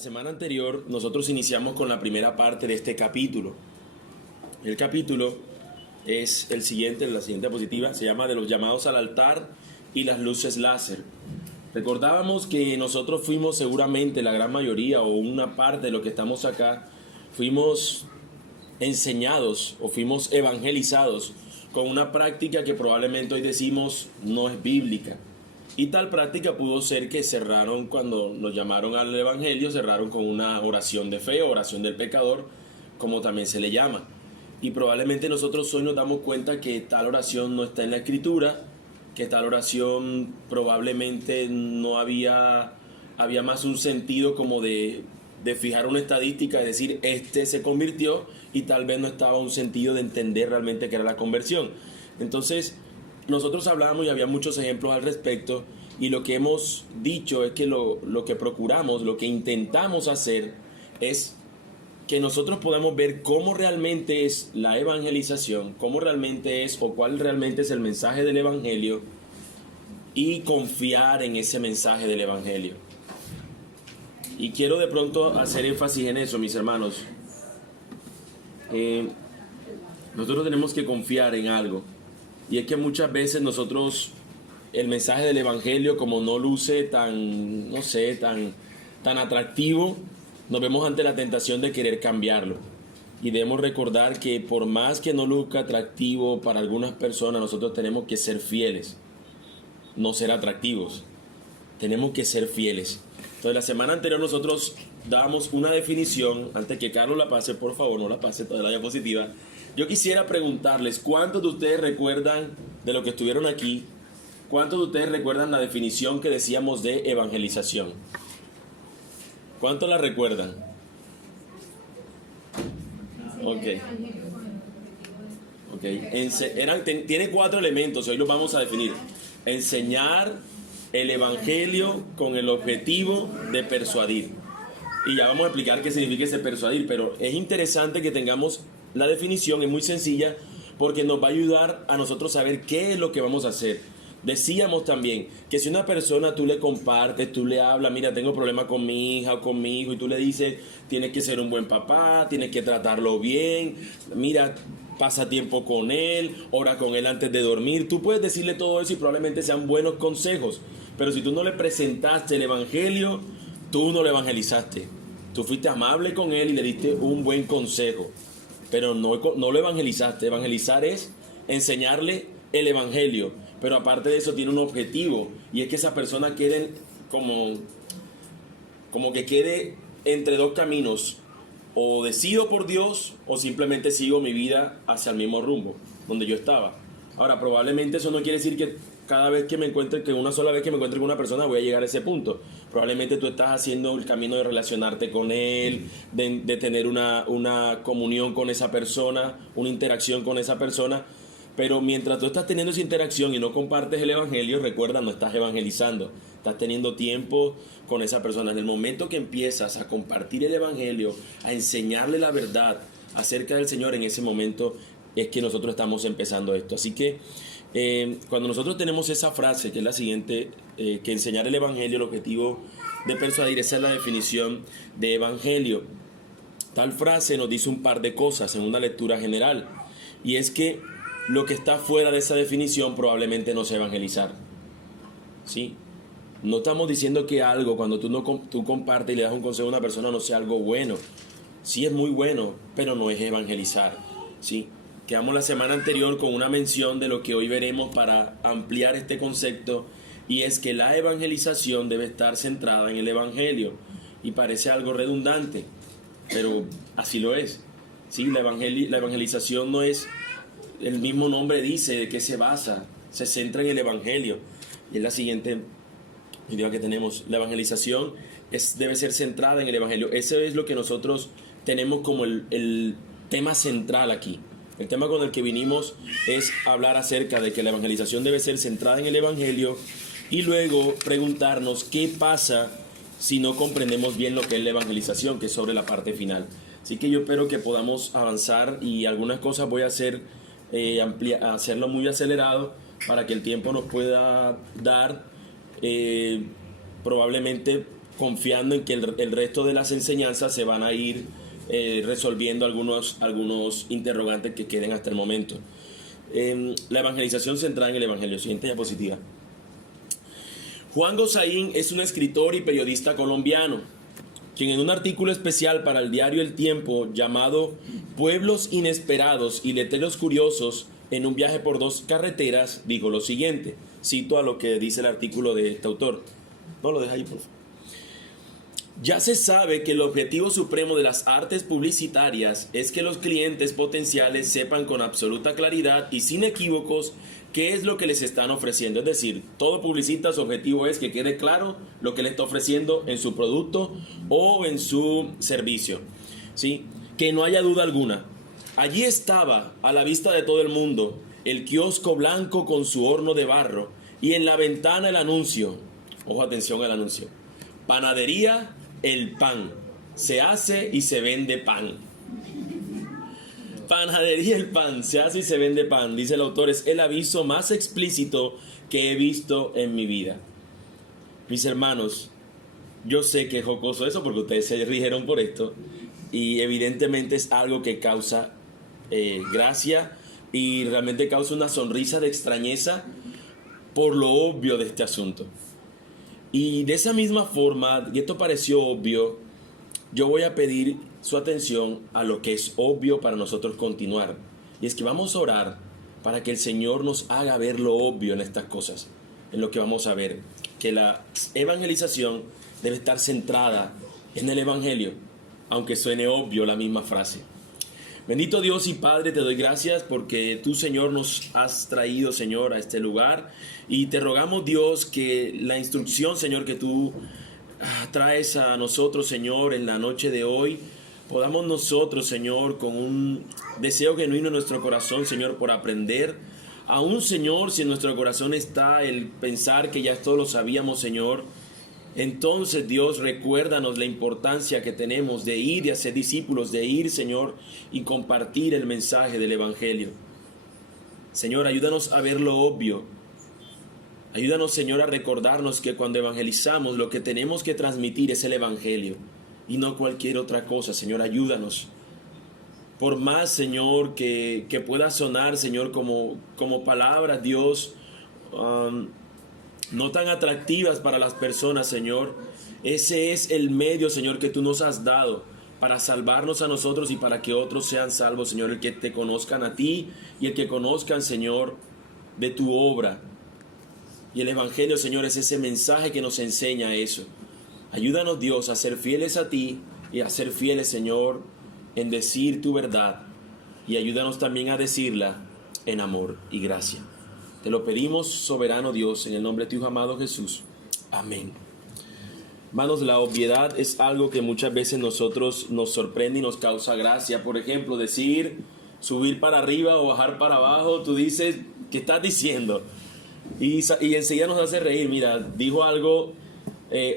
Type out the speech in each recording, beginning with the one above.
semana anterior nosotros iniciamos con la primera parte de este capítulo. El capítulo es el siguiente, la siguiente diapositiva, se llama de los llamados al altar y las luces láser. Recordábamos que nosotros fuimos seguramente la gran mayoría o una parte de lo que estamos acá, fuimos enseñados o fuimos evangelizados con una práctica que probablemente hoy decimos no es bíblica. Y tal práctica pudo ser que cerraron, cuando nos llamaron al evangelio, cerraron con una oración de fe, oración del pecador, como también se le llama. Y probablemente nosotros hoy nos damos cuenta que tal oración no está en la escritura, que tal oración probablemente no había más un sentido como de fijar una estadística, es decir, este se convirtió, y tal vez no estaba un sentido de entender realmente qué era la conversión. Entonces, nosotros hablábamos y había muchos ejemplos al respecto, y lo que hemos dicho es que lo que procuramos, lo que intentamos hacer es que nosotros podamos ver cómo realmente es la evangelización, cómo realmente es o cuál realmente es el mensaje del evangelio, y confiar en ese mensaje del evangelio. Y quiero de pronto hacer énfasis en eso, mis hermanos. Nosotros tenemos que confiar en algo, y es que muchas veces nosotros el mensaje del evangelio, como no luce tan atractivo, nos vemos ante la tentación de querer cambiarlo. Y debemos recordar que por más que no luzca atractivo para algunas personas, nosotros tenemos que ser fieles, no ser atractivos. Tenemos que ser fieles. Entonces, la semana anterior nosotros dábamos una definición. Antes que Carlos la pase, por favor, no la pase toda la diapositiva. Yo quisiera preguntarles, ¿cuántos de ustedes recuerdan, de los que estuvieron aquí, cuántos de ustedes recuerdan la definición que decíamos de evangelización? ¿Cuántos la recuerdan? Ok. Tiene 4 elementos, hoy los vamos a definir. Enseñar el evangelio con el objetivo de persuadir. Y ya vamos a explicar qué significa ese persuadir, pero es interesante que tengamos la definición, es muy sencilla, porque nos va a ayudar a nosotros saber qué es lo que vamos a hacer. Decíamos también que si una persona tú le compartes, tú le hablas, mira, tengo problemas con mi hija o con mi hijo, y tú le dices, tienes que ser un buen papá, tienes que tratarlo bien, mira, pasa tiempo con él, ora con él antes de dormir. Tú puedes decirle todo eso y probablemente sean buenos consejos, pero si tú no le presentaste el evangelio, tú no lo evangelizaste. Tú fuiste amable con él y le diste un buen consejo, pero no lo evangelizaste. Evangelizar es enseñarle el evangelio, pero aparte de eso tiene un objetivo, y es que esa persona quede como que quede entre dos caminos: o decido por Dios o simplemente sigo mi vida hacia el mismo rumbo donde yo estaba. Ahora, probablemente eso no quiere decir que cada vez que me encuentre, que una sola vez que me encuentre con una persona voy a llegar a ese punto. Probablemente tú estás haciendo el camino de relacionarte con él, de tener una comunión con esa persona, una interacción con esa persona. Pero mientras tú estás teniendo esa interacción y no compartes el evangelio, recuerda, no estás evangelizando. Estás teniendo tiempo con esa persona. En el momento que empiezas a compartir el evangelio, a enseñarle la verdad acerca del Señor, en ese momento es que nosotros estamos empezando esto. Así que cuando nosotros tenemos esa frase, que es la siguiente, que enseñar el evangelio, el objetivo de persuadir, esa es la definición de evangelio. Tal frase nos dice un par de cosas en una lectura general, y es que lo que está fuera de esa definición probablemente no sea evangelizar, ¿sí? No estamos diciendo que algo, cuando tú compartes y le das un consejo a una persona, no sea algo bueno. Sí es muy bueno, pero no es evangelizar, ¿sí? Quedamos la semana anterior con una mención de lo que hoy veremos para ampliar este concepto, y es que la evangelización debe estar centrada en el evangelio. Y parece algo redundante, pero así lo es, ¿sí? La evangelización no es... El mismo nombre dice de qué se basa, se centra en el evangelio. Y es la siguiente idea que tenemos. La evangelización debe ser centrada en el evangelio. Ese es lo que nosotros tenemos como el tema central aquí. El tema con el que vinimos es hablar acerca de que la evangelización debe ser centrada en el evangelio, y luego preguntarnos qué pasa si no comprendemos bien lo que es la evangelización, que es sobre la parte final. Así que yo espero que podamos avanzar, y algunas cosas voy a hacerlo muy acelerado para que el tiempo nos pueda dar probablemente confiando en que el resto de las enseñanzas se van a ir resolviendo algunos interrogantes que queden hasta el momento. La evangelización centrada en el Evangelio. Siguiente diapositiva. Juan Gosaín es un escritor y periodista colombiano, quien en un artículo especial para el diario El Tiempo llamado Pueblos Inesperados y Letreros Curiosos en un viaje por 2 carreteras, dijo lo siguiente. Cito a lo que dice el artículo de este autor. No lo deja ahí, por favor. Ya se sabe que el objetivo supremo de las artes publicitarias es que los clientes potenciales sepan con absoluta claridad y sin equívocos qué es lo que les están ofreciendo. Es decir, todo publicista, su objetivo es que quede claro lo que le está ofreciendo en su producto o en su servicio, ¿sí? Que no haya duda alguna. Allí estaba, a la vista de todo el mundo, el kiosco blanco con su horno de barro y en la ventana el anuncio. Ojo, atención al anuncio. Panadería El Pan. Se hace y se vende pan. Panadería El Pan. Se hace y se vende pan. Dice el autor, es el aviso más explícito que he visto en mi vida. Mis hermanos, yo sé que es jocoso eso porque ustedes se rigieron por esto. Y evidentemente es algo que causa gracia y realmente causa una sonrisa de extrañeza por lo obvio de este asunto. Y de esa misma forma, y esto pareció obvio, yo voy a pedir su atención a lo que es obvio para nosotros continuar. Y es que vamos a orar para que el Señor nos haga ver lo obvio en estas cosas, en lo que vamos a ver. Que la evangelización debe estar centrada en el Evangelio, aunque suene obvio la misma frase. Bendito Dios y Padre, te doy gracias porque tú, Señor, nos has traído, Señor, a este lugar. Y te rogamos, Dios, que la instrucción, Señor, que tú traes a nosotros, Señor, en la noche de hoy, podamos nosotros, Señor, con un deseo genuino en nuestro corazón, Señor, por aprender. Aún, Señor, si en nuestro corazón está el pensar que ya esto lo sabíamos, Señor, entonces, Dios, recuérdanos la importancia que tenemos de ir y hacer discípulos, de ir, Señor, y compartir el mensaje del Evangelio. Señor, ayúdanos a ver lo obvio. Ayúdanos, Señor, a recordarnos que cuando evangelizamos lo que tenemos que transmitir es el Evangelio y no cualquier otra cosa. Señor, ayúdanos. Por más, Señor, que pueda sonar, Señor, como palabras, Dios, no tan atractivas para las personas, Señor. Ese es el medio, Señor, que tú nos has dado para salvarnos a nosotros y para que otros sean salvos, Señor. El que te conozcan a ti y el que conozcan, Señor, de tu obra. Y el Evangelio, Señor, es ese mensaje que nos enseña eso. Ayúdanos, Dios, a ser fieles a ti y a ser fieles, Señor, en decir tu verdad. Y ayúdanos también a decirla en amor y gracia. Te lo pedimos, soberano Dios, en el nombre de tu Hijo amado Jesús. Amén. Hermanos, la obviedad es algo que muchas veces nosotros nos sorprende y nos causa gracia. Por ejemplo, decir subir para arriba o bajar para abajo. Tú dices, ¿qué estás diciendo? Y enseguida nos hace reír. Mira, dijo algo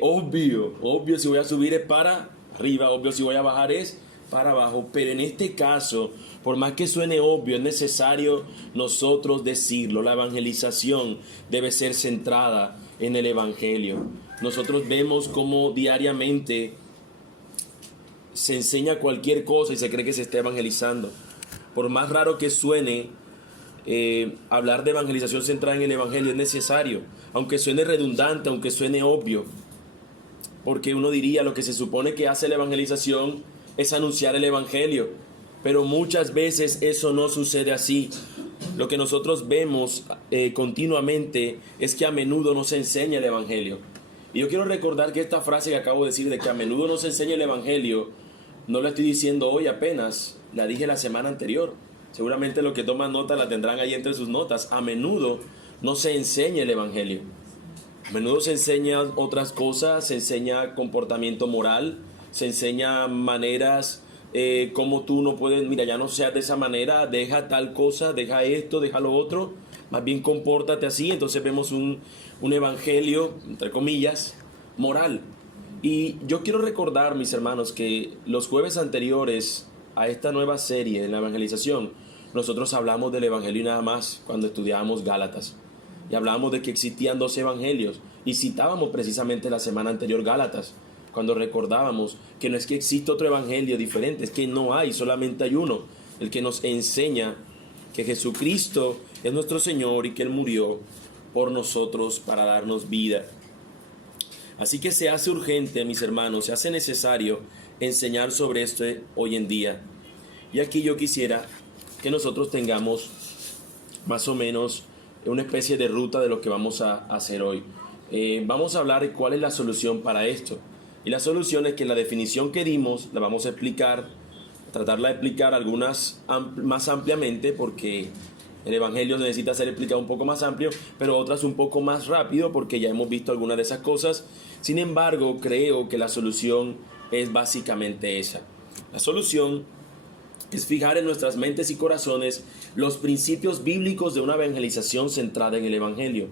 obvio. Obvio, si voy a subir es para arriba. Obvio, si voy a bajar es para abajo. Pero en este caso, por más que suene obvio, es necesario nosotros decirlo. La evangelización debe ser centrada en el Evangelio. Nosotros vemos cómo diariamente se enseña cualquier cosa y se cree que se está evangelizando. Por más raro que suene, hablar de evangelización centrada en el Evangelio es necesario. Aunque suene redundante, aunque suene obvio. Porque uno diría, lo que se supone que hace la evangelización es anunciar el Evangelio. Pero muchas veces eso no sucede así. Lo que nosotros vemos continuamente es que a menudo no se enseña el Evangelio. Y yo quiero recordar que esta frase que acabo de decir de que a menudo no se enseña el Evangelio, no la estoy diciendo hoy apenas, la dije la semana anterior. Seguramente los que toman nota la tendrán ahí entre sus notas. A menudo no se enseña el Evangelio. A menudo se enseñan otras cosas, se enseña comportamiento moral, se enseña maneras como tú no puedes, mira, ya no seas de esa manera, deja tal cosa, deja esto, deja lo otro, más bien compórtate así. Entonces vemos un evangelio, entre comillas, moral. Y yo quiero recordar, mis hermanos, que los jueves anteriores a esta nueva serie de la evangelización, nosotros hablamos del evangelio y nada más cuando estudiábamos Gálatas. Y hablábamos de que existían 2 evangelios y citábamos precisamente la semana anterior Gálatas. cuando recordábamos que no es que existe otro evangelio diferente, es que no hay, solamente hay uno, el que nos enseña que Jesucristo es nuestro Señor y que Él murió por nosotros para darnos vida. Así que se hace urgente, mis hermanos, se hace necesario enseñar sobre esto hoy en día. Y aquí yo quisiera que nosotros tengamos más o menos una especie de ruta de lo que vamos a hacer hoy. Vamos a hablar de cuál es la solución para esto. Y la solución es que la definición que dimos la vamos a explicar, tratarla de explicar algunas más ampliamente, porque el Evangelio necesita ser explicado un poco más amplio, pero otras un poco más rápido, porque ya hemos visto algunas de esas cosas. Sin embargo, creo que la solución es básicamente esa. La solución es fijar en nuestras mentes y corazones los principios bíblicos de una evangelización centrada en el Evangelio.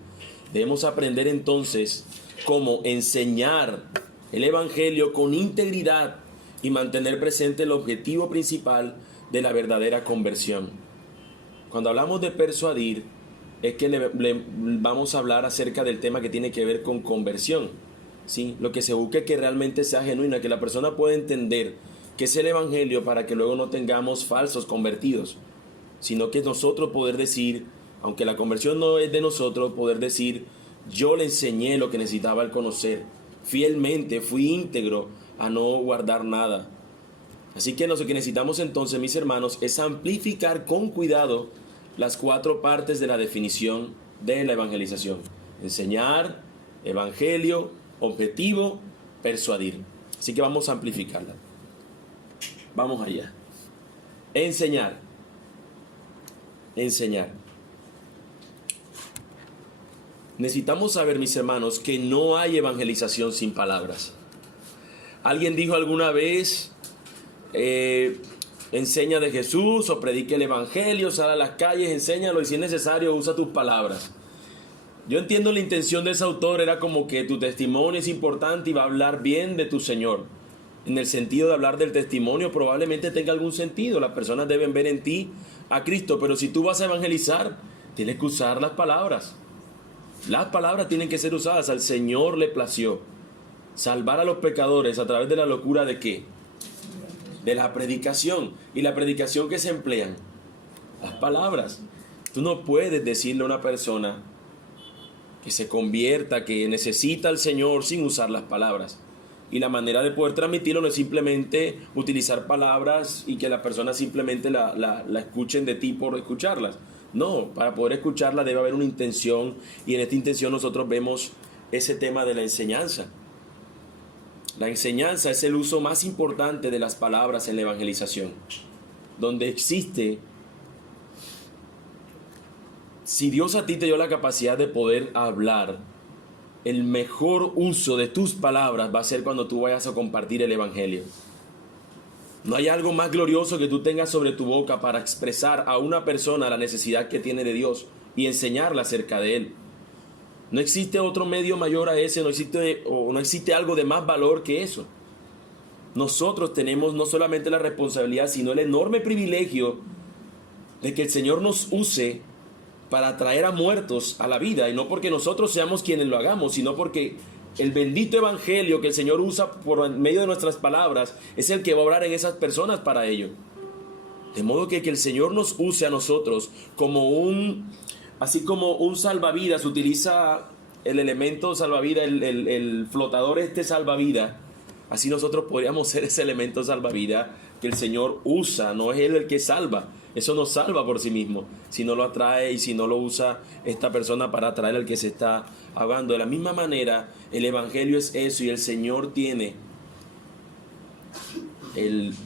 Debemos aprender entonces cómo enseñar el Evangelio con integridad y mantener presente el objetivo principal de la verdadera conversión. Cuando hablamos de persuadir, es que vamos a hablar acerca del tema que tiene que ver con conversión, ¿sí? Lo que se busca es que realmente sea genuina, que la persona pueda entender que es el Evangelio, para que luego no tengamos falsos convertidos, sino que nosotros poder decir, aunque la conversión no es de nosotros, poder decir: yo le enseñé lo que necesitaba el conocer, fielmente fui íntegro a no guardar nada. Así que lo que necesitamos entonces, mis hermanos, es amplificar con cuidado las 4 partes de la definición de la evangelización: enseñar, evangelio, objetivo, persuadir. Así que vamos a amplificarla. Vamos allá. Enseñar. Enseñar. Necesitamos saber, mis hermanos, que no hay evangelización sin palabras. Alguien dijo alguna vez: enseña de Jesús o predique el Evangelio, sal a las calles, enséñalo, y si es necesario usa tus palabras. Yo entiendo la intención de ese autor, era como que tu testimonio es importante y va a hablar bien de tu Señor. En el sentido de hablar del testimonio probablemente tenga algún sentido, las personas deben ver en ti a Cristo, pero si tú vas a evangelizar, tienes que usar las palabras. Las palabras tienen que ser usadas. Al Señor le plació salvar a los pecadores a través de la locura ¿de qué? De la predicación. Y la predicación que se emplean, las palabras. Tú no puedes decirle a una persona que se convierta, que necesita al Señor, sin usar las palabras. Y la manera de poder transmitirlo no es simplemente utilizar palabras y que las personas simplemente la escuchen de ti por escucharlas. No, para poder escucharla debe haber una intención, y en esta intención nosotros vemos ese tema de la enseñanza. La enseñanza es el uso más importante de las palabras en la evangelización. Donde existe, si Dios a ti te dio la capacidad de poder hablar, el mejor uso de tus palabras va a ser cuando tú vayas a compartir el Evangelio. No hay algo más glorioso que tú tengas sobre tu boca para expresar a una persona la necesidad que tiene de Dios y enseñarla acerca de Él. No existe otro medio mayor a ese, no existe algo de más valor que eso. Nosotros tenemos no solamente la responsabilidad, sino el enorme privilegio de que el Señor nos use para traer a muertos a la vida, y no porque nosotros seamos quienes lo hagamos, sino porque el bendito evangelio que el Señor usa por medio de nuestras palabras es el que va a obrar en esas personas para ello. De modo que el Señor nos use a nosotros así como un salvavidas utiliza el elemento salvavidas, el flotador salvavidas, así nosotros podríamos ser ese elemento salvavidas que el Señor usa. No es Él el que salva, eso no salva por sí mismo, si no lo atrae y si no lo usa esta persona para atraer al que se está hablando. De la misma manera, el Evangelio es eso, y el Señor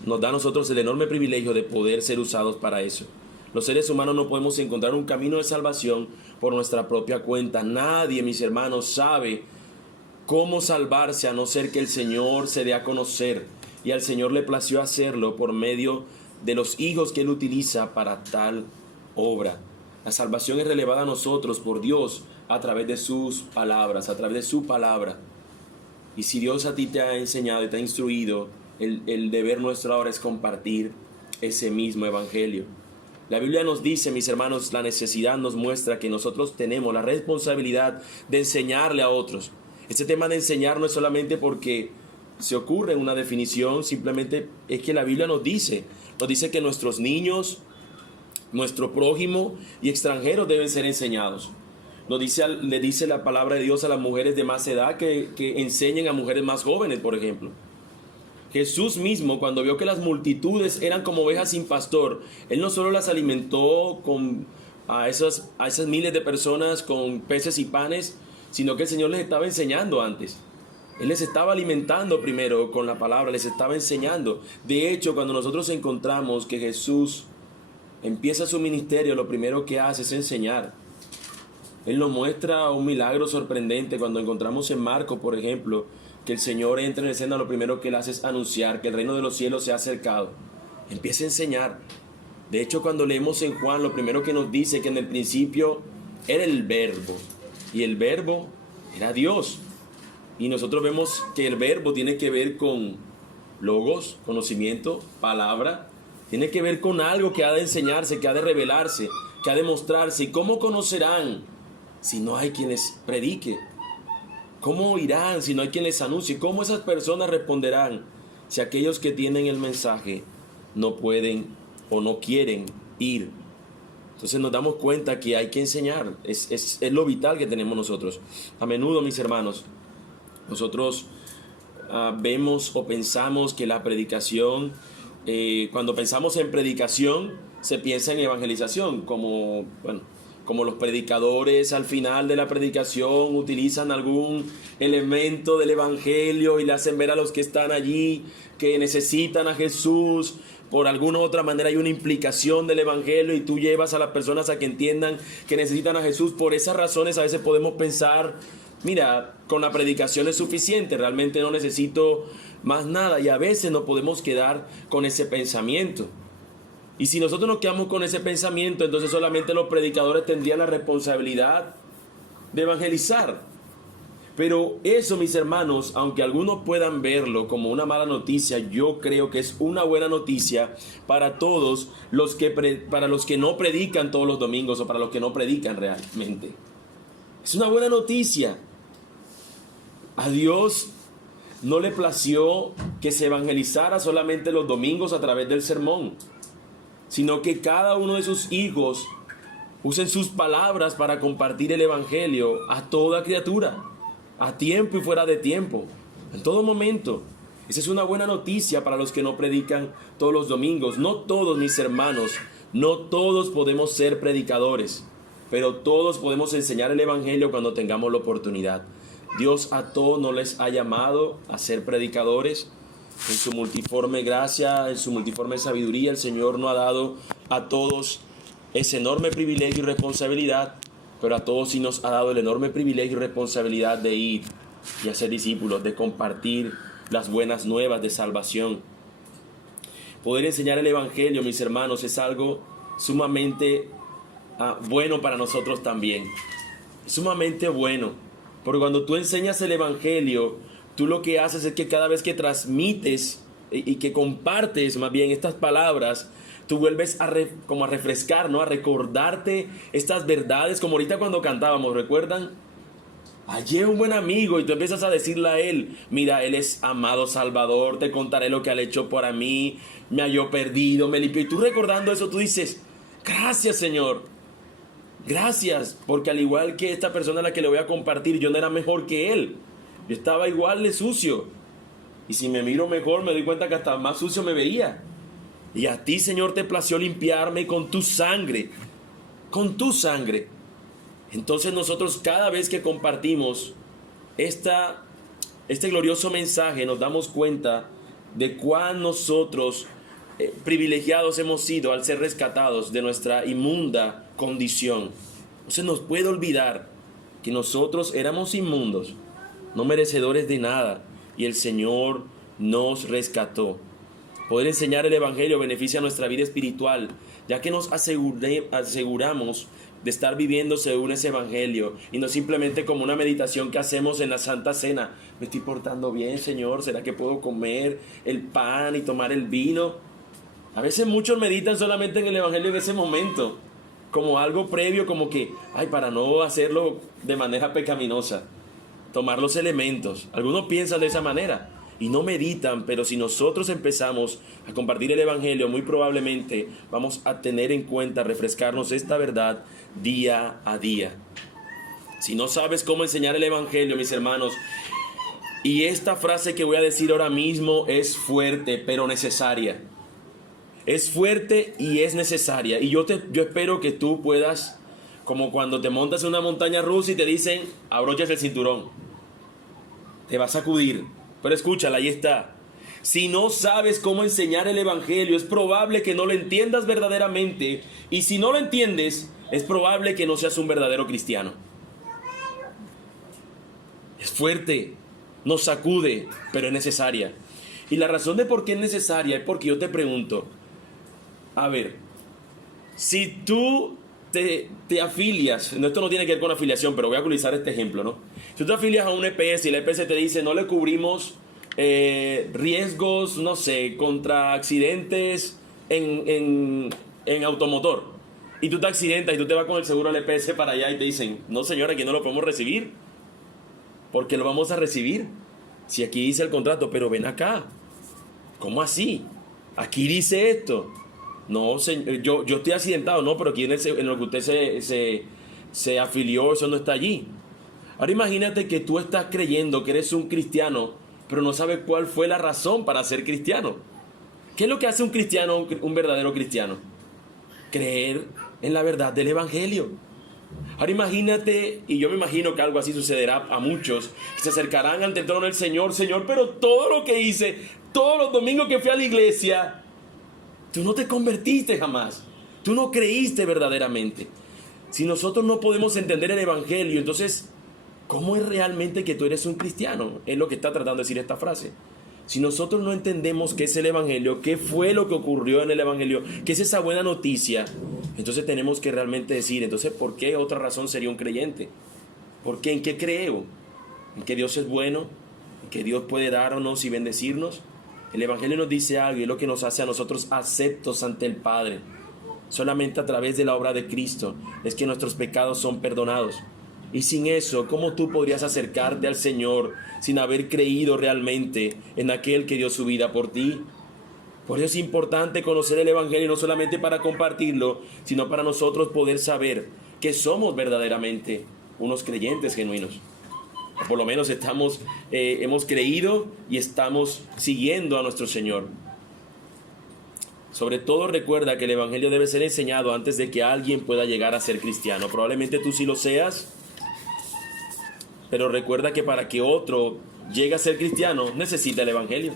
nos da a nosotros el enorme privilegio de poder ser usados para eso. Los seres humanos no podemos encontrar un camino de salvación por nuestra propia cuenta. Nadie, mis hermanos, sabe cómo salvarse a no ser que el Señor se dé a conocer, y al Señor le plació hacerlo por medio de los hijos que Él utiliza para tal obra. La salvación es relevada a nosotros por Dios a través de sus palabras, a través de su palabra. Y si Dios a ti te ha enseñado y te ha instruido, el deber nuestro ahora es compartir ese mismo evangelio. La Biblia nos dice, mis hermanos, la necesidad nos muestra que nosotros tenemos la responsabilidad de enseñarle a otros. Este tema de enseñar no es solamente porque se ocurre una definición, simplemente es que la Biblia nos dice que nuestros niños, nuestro prójimo y extranjeros deben ser enseñados. Le dice la palabra de Dios a las mujeres de más edad que enseñen a mujeres más jóvenes, por ejemplo. Jesús mismo, cuando vio que las multitudes eran como ovejas sin pastor, Él no solo las alimentó a esas miles de personas con peces y panes, sino que el Señor les estaba enseñando antes. Él les estaba alimentando primero con la palabra, les estaba enseñando. De hecho, cuando nosotros encontramos que Jesús empieza su ministerio, lo primero que hace es enseñar. Él nos muestra un milagro sorprendente cuando encontramos en Marcos, por ejemplo, que el Señor entra en escena, lo primero que Él hace es anunciar que el reino de los cielos se ha acercado. Empieza a enseñar. De hecho, cuando leemos en Juan, lo primero que nos dice que en el principio era el Verbo, y el Verbo era Dios. Y nosotros vemos que el Verbo tiene que ver con logos, conocimiento, palabra. Tiene que ver con algo que ha de enseñarse, que ha de revelarse, que ha de mostrarse. ¿Y cómo conocerán si no hay quien les predique? ¿Cómo oirán si no hay quien les anuncie? ¿Cómo esas personas responderán si aquellos que tienen el mensaje no pueden o no quieren ir? Entonces nos damos cuenta que hay que enseñar. Es lo vital que tenemos nosotros. A menudo, mis hermanos, nosotros vemos o pensamos que la predicación, cuando pensamos en predicación, se piensa en evangelización, como los predicadores al final de la predicación utilizan algún elemento del evangelio y le hacen ver a los que están allí que necesitan a Jesús. Por alguna u otra manera hay una implicación del evangelio y tú llevas a las personas a que entiendan que necesitan a Jesús. Por esas razones a veces podemos pensar, mira, con la predicación es suficiente, realmente no necesito más nada, y a veces nos podemos quedar con ese pensamiento. Y si nosotros nos quedamos con ese pensamiento, entonces solamente los predicadores tendrían la responsabilidad de evangelizar. Pero eso, mis hermanos, aunque algunos puedan verlo como una mala noticia, yo creo que es una buena noticia para todos para los que no predican todos los domingos o para los que no predican realmente. Es una buena noticia. A Dios no le plació que se evangelizara solamente los domingos a través del sermón, sino que cada uno de sus hijos usen sus palabras para compartir el evangelio a toda criatura, a tiempo y fuera de tiempo, en todo momento. Esa es una buena noticia para los que no predican todos los domingos. No todos, mis hermanos, no todos podemos ser predicadores, pero todos podemos enseñar el evangelio cuando tengamos la oportunidad. Dios a todos no les ha llamado a ser predicadores. En su multiforme gracia, en su multiforme sabiduría, el Señor no ha dado a todos ese enorme privilegio y responsabilidad, pero a todos sí nos ha dado el enorme privilegio y responsabilidad de ir y hacer discípulos, de compartir las buenas nuevas de salvación. Poder enseñar el evangelio, mis hermanos, es algo sumamente bueno para nosotros también. Es sumamente bueno, porque cuando tú enseñas el evangelio, tú lo que haces es que cada vez que transmites y que compartes más bien estas palabras, tú vuelves a refrescar, ¿no? A recordarte estas verdades, como ahorita cuando cantábamos, ¿recuerdan? Hallé un buen amigo, y tú empiezas a decirle a él, mira, él es amado Salvador, te contaré lo que él hecho para mí, me halló perdido, me limpió. Y tú recordando eso, tú dices, gracias, Señor, gracias, porque al igual que esta persona a la que le voy a compartir, yo no era mejor que él. Yo estaba igual de sucio. Y si me miro mejor, me doy cuenta que hasta más sucio me veía. Y a ti, Señor, te plació limpiarme con tu sangre. Con tu sangre. Entonces nosotros cada vez que compartimos este glorioso mensaje, nos damos cuenta de cuán nosotros privilegiados hemos sido al ser rescatados de nuestra inmunda condición. No se nos puede olvidar que nosotros éramos inmundos, no merecedores de nada, y el Señor nos rescató. Poder enseñar el evangelio beneficia nuestra vida espiritual, ya que nos aseguramos de estar viviendo según ese evangelio, y no simplemente como una meditación que hacemos en la Santa Cena. ¿Me estoy portando bien, Señor? ¿Será que puedo comer el pan y tomar el vino? A veces muchos meditan solamente en el evangelio en ese momento, como algo previo, como que, para no hacerlo de manera pecaminosa, tomar los elementos. Algunos piensan de esa manera, y no meditan, pero si nosotros empezamos a compartir el Evangelio, muy probablemente vamos a tener en cuenta, refrescarnos esta verdad día a día. Si no sabes cómo enseñar el Evangelio, mis hermanos, y esta frase que voy a decir ahora mismo es fuerte, pero necesaria. Es fuerte y es necesaria. Y yo espero que tú puedas, como cuando te montas en una montaña rusa y te dicen, abrochas el cinturón. Te vas a sacudir. Pero escúchala, ahí está. Si no sabes cómo enseñar el Evangelio, es probable que no lo entiendas verdaderamente. Y si no lo entiendes, es probable que no seas un verdadero cristiano. Es fuerte, nos sacude, pero es necesaria. Y la razón de por qué es necesaria es porque yo te pregunto, a ver, si tú te afilias, esto no tiene que ver con afiliación, pero voy a utilizar este ejemplo, ¿no? Si tú te afilias a un EPS y el EPS te dice, no le cubrimos riesgos, no sé, contra accidentes en automotor, y tú te accidentas y tú te vas con el seguro del EPS para allá y te dicen, no señora, aquí no lo podemos recibir, porque lo vamos a recibir si aquí dice el contrato, pero ven acá, ¿cómo así? Aquí dice esto. No, señor, yo estoy accidentado, no, pero aquí en lo que usted se afilió, eso no está allí. Ahora imagínate que tú estás creyendo que eres un cristiano, pero no sabes cuál fue la razón para ser cristiano. ¿Qué es lo que hace un cristiano, un verdadero cristiano? Creer en la verdad del Evangelio. Ahora imagínate, y yo me imagino que algo así sucederá a muchos, que se acercarán ante el trono del Señor, Señor, pero todo lo que hice, todos los domingos que fui a la iglesia, tú no te convertiste jamás. Tú no creíste verdaderamente. Si nosotros no podemos entender el Evangelio, entonces, ¿cómo es realmente que tú eres un cristiano? Es lo que está tratando de decir esta frase. Si nosotros no entendemos qué es el Evangelio, qué fue lo que ocurrió en el Evangelio, qué es esa buena noticia, entonces tenemos que realmente decir, entonces, ¿por qué otra razón sería un creyente? ¿Por qué? ¿En qué creo? ¿En que Dios es bueno? ¿En que Dios puede darnos y bendecirnos? El Evangelio nos dice algo y es lo que nos hace a nosotros aceptos ante el Padre. Solamente a través de la obra de Cristo es que nuestros pecados son perdonados. Y sin eso, ¿cómo tú podrías acercarte al Señor sin haber creído realmente en aquel que dio su vida por ti? Por eso es importante conocer el Evangelio, no solamente para compartirlo, sino para nosotros poder saber que somos verdaderamente unos creyentes genuinos. O por lo menos hemos creído y estamos siguiendo a nuestro Señor. Sobre todo recuerda que el Evangelio debe ser enseñado antes de que alguien pueda llegar a ser cristiano. Probablemente tú sí lo seas, pero recuerda que para que otro llegue a ser cristiano necesita el Evangelio.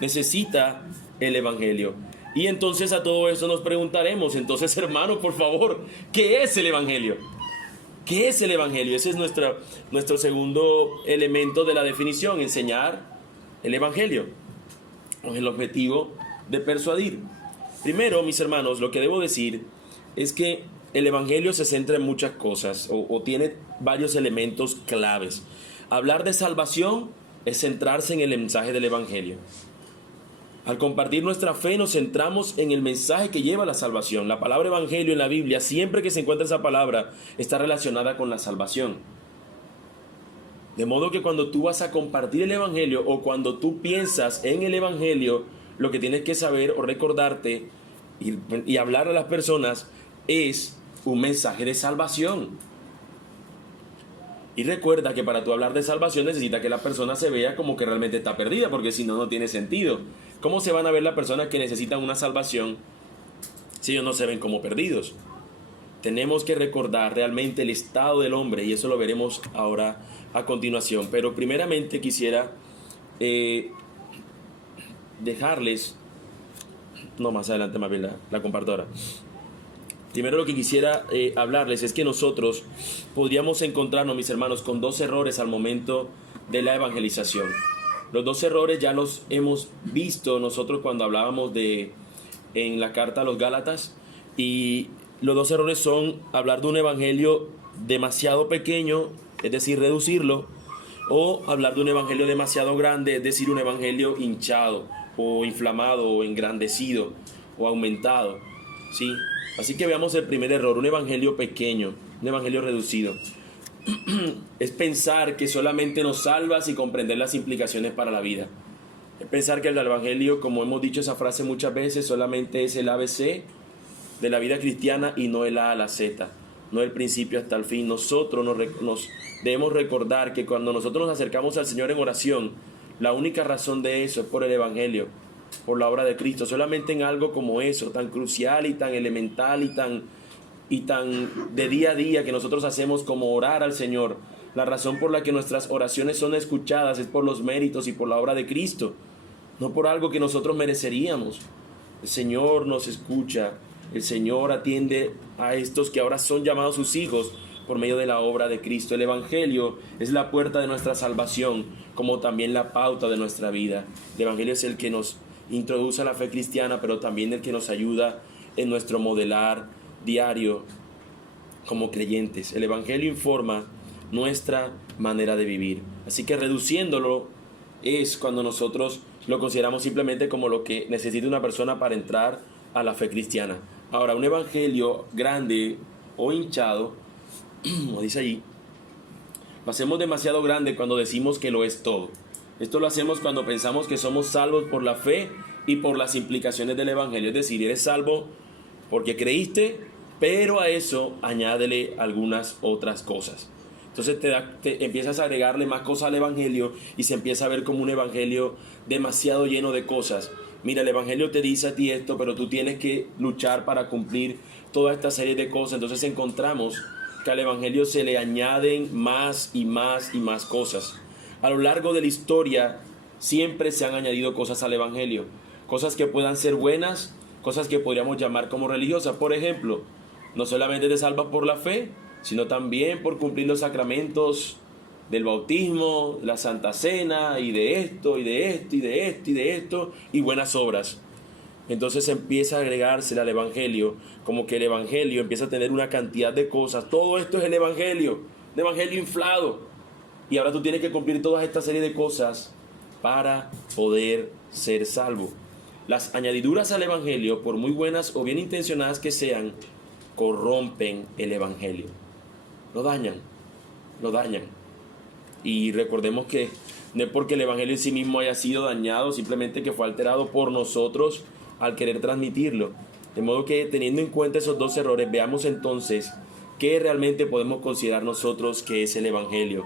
Necesita el Evangelio. Y entonces a todo eso nos preguntaremos, entonces hermanos, por favor, ¿qué es el Evangelio? ¿Qué es el Evangelio? Ese es nuestro segundo elemento de la definición, enseñar el Evangelio, con el objetivo de persuadir. Primero, mis hermanos, lo que debo decir es que el Evangelio se centra en muchas cosas o tiene varios elementos claves. Hablar de salvación es centrarse en el mensaje del Evangelio. Al compartir nuestra fe nos centramos en el mensaje que lleva a la salvación. La palabra evangelio en la Biblia, siempre que se encuentra esa palabra, está relacionada con la salvación. De modo que cuando tú vas a compartir el evangelio o cuando tú piensas en el evangelio, lo que tienes que saber o recordarte y hablar a las personas es un mensaje de salvación. Y recuerda que para tú hablar de salvación necesita que la persona se vea como que realmente está perdida, porque si no, no tiene sentido. ¿Cómo se van a ver las personas que necesitan una salvación si ellos no se ven como perdidos? Tenemos que recordar realmente el estado del hombre y eso lo veremos ahora a continuación. Pero primeramente quisiera dejarles, no más adelante más bien la comparto ahora. Primero lo que quisiera hablarles es que nosotros podríamos encontrarnos, mis hermanos, con dos errores al momento de la evangelización. Los dos errores ya los hemos visto nosotros cuando hablábamos en la carta a los Gálatas, y los dos errores son hablar de un evangelio demasiado pequeño, es decir, reducirlo, o hablar de un evangelio demasiado grande, es decir, un evangelio hinchado o inflamado o engrandecido o aumentado, ¿sí? Así que veamos el primer error, un evangelio pequeño, un evangelio reducido. Es pensar que solamente nos salva sin comprender las implicaciones para la vida. Es pensar que el Evangelio, como hemos dicho esa frase muchas veces, solamente es el ABC de la vida cristiana y no el A a la Z, no el principio hasta el fin. Nosotros nos debemos recordar que cuando nosotros nos acercamos al Señor en oración, la única razón de eso es por el Evangelio, por la obra de Cristo. Solamente en algo como eso, tan crucial y tan elemental y tan de día a día que nosotros hacemos como orar al Señor, la razón por la que nuestras oraciones son escuchadas es por los méritos y por la obra de Cristo, no por algo que nosotros mereceríamos. El Señor nos escucha, el Señor atiende a estos que ahora son llamados sus hijos por medio de la obra de Cristo. El Evangelio es la puerta de nuestra salvación, como también la pauta de nuestra vida. El Evangelio es el que nos introduce a la fe cristiana, pero también el que nos ayuda en nuestro modelar diario como creyentes. El Evangelio informa nuestra manera de vivir. Así que reduciéndolo es cuando nosotros lo consideramos simplemente como lo que necesita una persona para entrar a la fe cristiana. Ahora, un evangelio grande o hinchado, como dice allí, lo hacemos demasiado grande cuando decimos que lo es todo. Esto lo hacemos cuando pensamos que somos salvos por la fe y por las implicaciones del evangelio. Es decir, eres salvo porque creíste, pero a eso añádele algunas otras cosas. Entonces te empiezas a agregarle más cosas al evangelio y se empieza a ver como un evangelio demasiado lleno de cosas. Mira, el evangelio te dice a ti esto, pero tú tienes que luchar para cumplir toda esta serie de cosas. Entonces encontramos que al evangelio se le añaden más y más y más cosas. A lo largo de la historia siempre se han añadido cosas al evangelio, cosas que puedan ser buenas, cosas que podríamos llamar como religiosas. Por ejemplo, no solamente te salvas por la fe, sino también por cumplir los sacramentos del bautismo, la Santa Cena, y de esto, y de esto, y de esto, y de esto, y buenas obras. Entonces empieza a agregarse al evangelio, como que el evangelio empieza a tener una cantidad de cosas. Todo esto es el evangelio, un evangelio inflado. Y ahora tú tienes que cumplir toda esta serie de cosas para poder ser salvo. Las añadiduras al evangelio, por muy buenas o bien intencionadas que sean, corrompen el evangelio. Lo dañan. Y recordemos que no es porque el evangelio en sí mismo haya sido dañado, simplemente que fue alterado por nosotros al querer transmitirlo. De modo que, teniendo en cuenta esos dos errores, veamos entonces qué realmente podemos considerar nosotros que es el evangelio.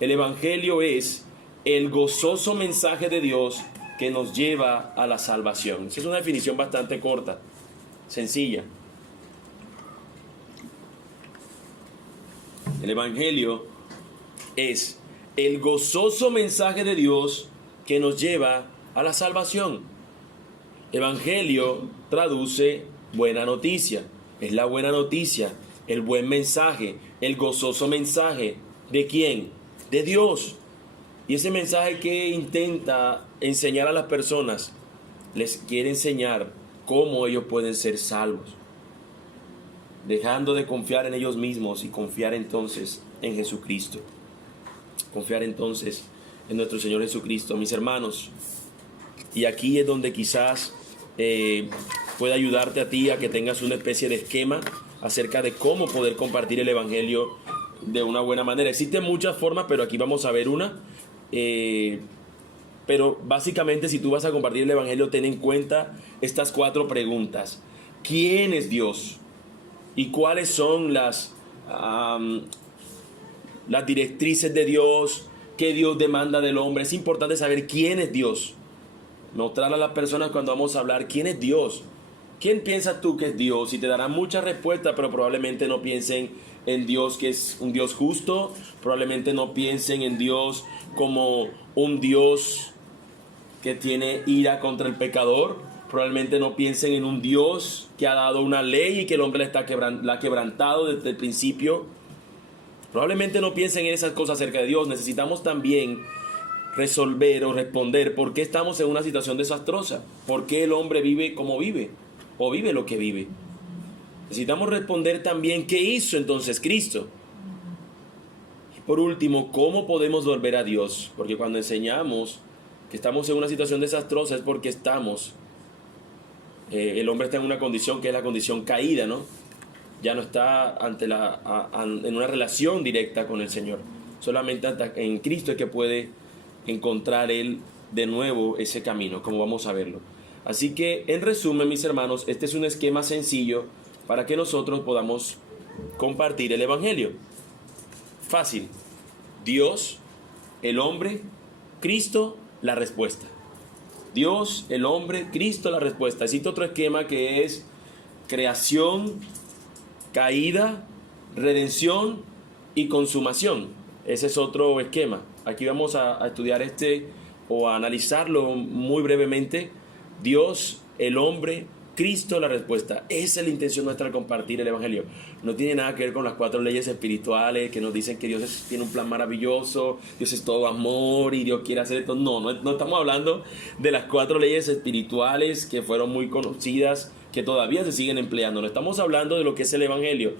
El evangelio es el gozoso mensaje de Dios que nos lleva a la salvación. Esa es una definición bastante corta, sencilla. El evangelio es el gozoso mensaje de Dios que nos lleva a la salvación. Evangelio traduce buena noticia. Es la buena noticia, el buen mensaje, el gozoso mensaje. ¿De quién? De Dios. Y ese mensaje que intenta enseñar a las personas, les quiere enseñar cómo ellos pueden ser salvos, dejando de confiar en ellos mismos y confiar entonces en Jesucristo. Confiar entonces en nuestro Señor Jesucristo, mis hermanos. Y aquí es donde quizás pueda ayudarte a ti a que tengas una especie de esquema acerca de cómo poder compartir el evangelio de una buena manera. Existen muchas formas, pero aquí vamos a ver una. Pero básicamente, si tú vas a compartir el evangelio, ten en cuenta estas 4 preguntas. ¿Quién es Dios? ¿Y cuáles son las directrices de Dios? ¿Qué Dios demanda del hombre? Es importante saber quién es Dios. Mostrar a las personas cuando vamos a hablar quién es Dios. ¿Quién piensas tú que es Dios? Y te darán muchas respuestas, pero probablemente no piensen en Dios que es un Dios justo. Probablemente no piensen en Dios como un Dios que tiene ira contra el pecador. Probablemente no piensen en un Dios que ha dado una ley y que el hombre la ha quebrantado desde el principio. Probablemente no piensen en esas cosas acerca de Dios. Necesitamos también resolver o responder por qué estamos en una situación desastrosa. ¿Por qué el hombre vive como vive? O vive lo que vive. Necesitamos responder también qué hizo entonces Cristo. Y por último, ¿cómo podemos volver a Dios? Porque cuando enseñamos que estamos en una situación desastrosa es porque el hombre está en una condición que es la condición caída, ¿no? Ya no está en una relación directa con el Señor. Solamente en Cristo es que puede encontrar Él de nuevo ese camino, como vamos a verlo. Así que, en resumen, mis hermanos, este es un esquema sencillo para que nosotros podamos compartir el Evangelio. Fácil. Dios, el hombre, Cristo, la respuesta. Dios, el hombre, Cristo, la respuesta. Existe otro esquema que es creación, caída, redención y consumación. Ese es otro esquema. Aquí vamos a estudiar o a analizarlo muy brevemente. Dios, el hombre, Cristo, la respuesta. Esa es la intención nuestra al compartir el Evangelio. No tiene nada que ver con las 4 leyes espirituales que nos dicen que Dios tiene un plan maravilloso, Dios es todo amor y Dios quiere hacer esto. No estamos hablando de las 4 leyes espirituales que fueron muy conocidas, que todavía se siguen empleando. No estamos hablando de lo que es el Evangelio.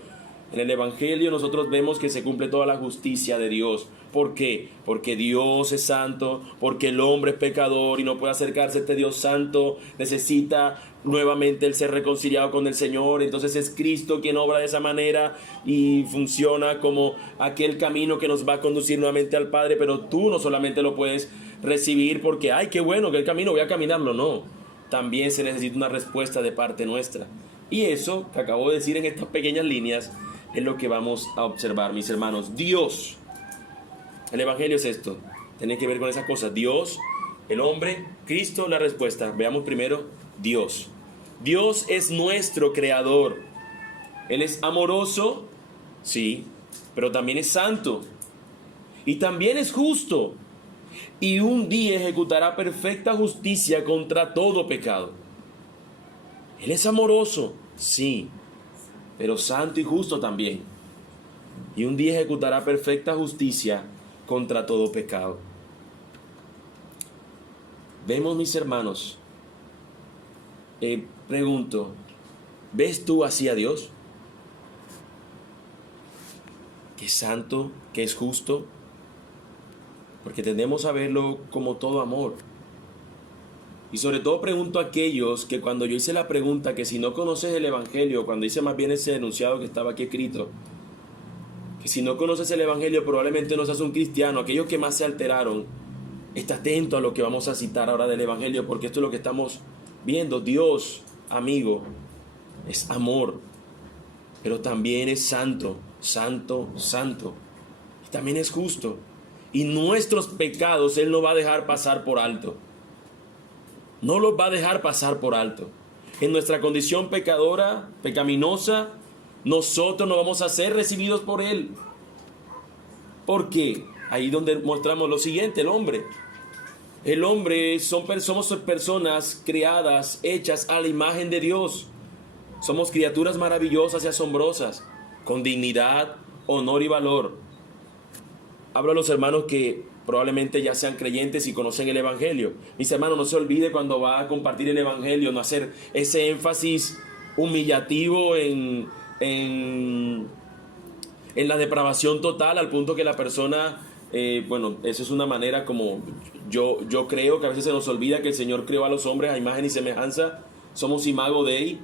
En el Evangelio nosotros vemos que se cumple toda la justicia de Dios. ¿Por qué? Porque Dios es santo, porque el hombre es pecador y no puede acercarse a este Dios santo. Necesita nuevamente el ser reconciliado con el Señor. Entonces es Cristo quien obra de esa manera y funciona como aquel camino que nos va a conducir nuevamente al Padre. Pero tú no solamente lo puedes recibir porque, ay, qué bueno que el camino, voy a caminarlo. No, también se necesita una respuesta de parte nuestra. Y eso que acabo de decir en estas pequeñas líneas es lo que vamos a observar, mis hermanos. Dios, el Evangelio es esto, tiene que ver con esas cosas. Dios, el hombre, Cristo, la respuesta. Veamos primero Dios. Dios es nuestro creador. Él es amoroso, sí, pero también es santo. Y también es justo. Y un día ejecutará perfecta justicia contra todo pecado. Él es amoroso, sí, pero santo y justo también. Y un día ejecutará perfecta justicia contra todo pecado. Vemos, mis hermanos, pregunto, ¿ves tú así a Dios? ¿Que es santo, que es justo? Porque tendemos a verlo como todo amor. Y sobre todo pregunto a aquellos que cuando yo hice la pregunta, que si no conoces el Evangelio, cuando hice más bien ese enunciado que estaba aquí escrito, que si no conoces el Evangelio probablemente no seas un cristiano, aquellos que más se alteraron, está atento a lo que vamos a citar ahora del Evangelio, porque esto es lo que estamos viendo. Dios, amigo, es amor, pero también es santo, santo, santo, y también es justo. Y nuestros pecados Él no va a dejar pasar por alto. No los va a dejar pasar por alto. En nuestra condición pecadora, pecaminosa, nosotros no vamos a ser recibidos por Él. ¿Por qué? Ahí donde mostramos lo siguiente, el hombre. El hombre somos personas creadas, hechas a la imagen de Dios. Somos criaturas maravillosas y asombrosas, con dignidad, honor y valor. Hablo a los hermanos que probablemente ya sean creyentes y conocen el Evangelio. Mis hermanos, no se olvide cuando va a compartir el Evangelio, no hacer ese énfasis humillativo en la depravación total, al punto que la persona, eso es una manera como yo creo que a veces se nos olvida que el Señor creó a los hombres a imagen y semejanza. Somos imago Dei,